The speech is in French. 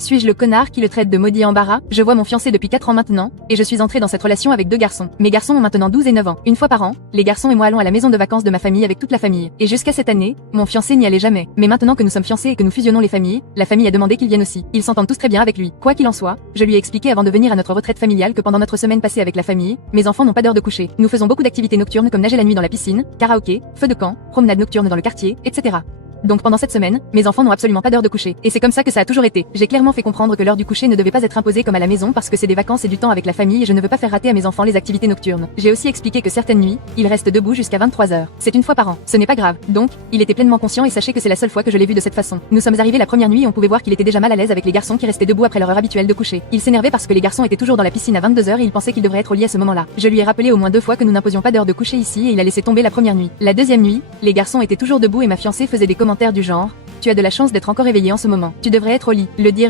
Suis-je le connard qui le traite de maudit embarras? Je vois mon fiancé depuis 4 ans maintenant, et je suis entrée dans cette relation avec 2 garçons. Mes garçons ont maintenant 12 et 9 ans. Une fois par an, les garçons et moi allons à la maison de vacances de ma famille avec toute la famille. Et jusqu'à cette année, mon fiancé n'y allait jamais. Mais maintenant que nous sommes fiancés et que nous fusionnons les familles, la famille a demandé qu'il vienne aussi. Ils s'entendent tous très bien avec lui. Quoi qu'il en soit, je lui ai expliqué avant de venir à notre retraite familiale que pendant notre semaine passée avec la famille, mes enfants n'ont pas d'heure de coucher. Nous faisons beaucoup d'activités nocturnes comme nager la nuit dans la piscine, karaoké, feu de camp, promenade nocturne dans le quartier, etc. Donc pendant cette semaine, mes enfants n'ont absolument pas d'heure de coucher. Et c'est comme ça que ça a toujours été. J'ai clairement fait comprendre que l'heure du coucher ne devait pas être imposée comme à la maison parce que c'est des vacances et du temps avec la famille et je ne veux pas faire rater à mes enfants les activités nocturnes. J'ai aussi expliqué que certaines nuits, ils restent debout jusqu'à 23 heures. C'est une fois par an. Ce n'est pas grave. Donc, il était pleinement conscient et sachez que c'est la seule fois que je l'ai vu de cette façon. Nous sommes arrivés la première nuit et on pouvait voir qu'il était déjà mal à l'aise avec les garçons qui restaient debout après leur heure habituelle de coucher. Il s'énervait parce que les garçons étaient toujours dans la piscine à 22 heures et il pensait qu'il devrait être au lit à ce moment-là. Je lui ai rappelé au moins 2 fois que nous n'imposions pas d'heure de coucher ici et il a laissé tomber la première nuit. La deuxième nuit, les garçons étaient toujours debout et ma fiancée faisait des commentaires du genre: tu as de la chance d'être encore éveillé en ce moment. Tu devrais être au lit. Le dire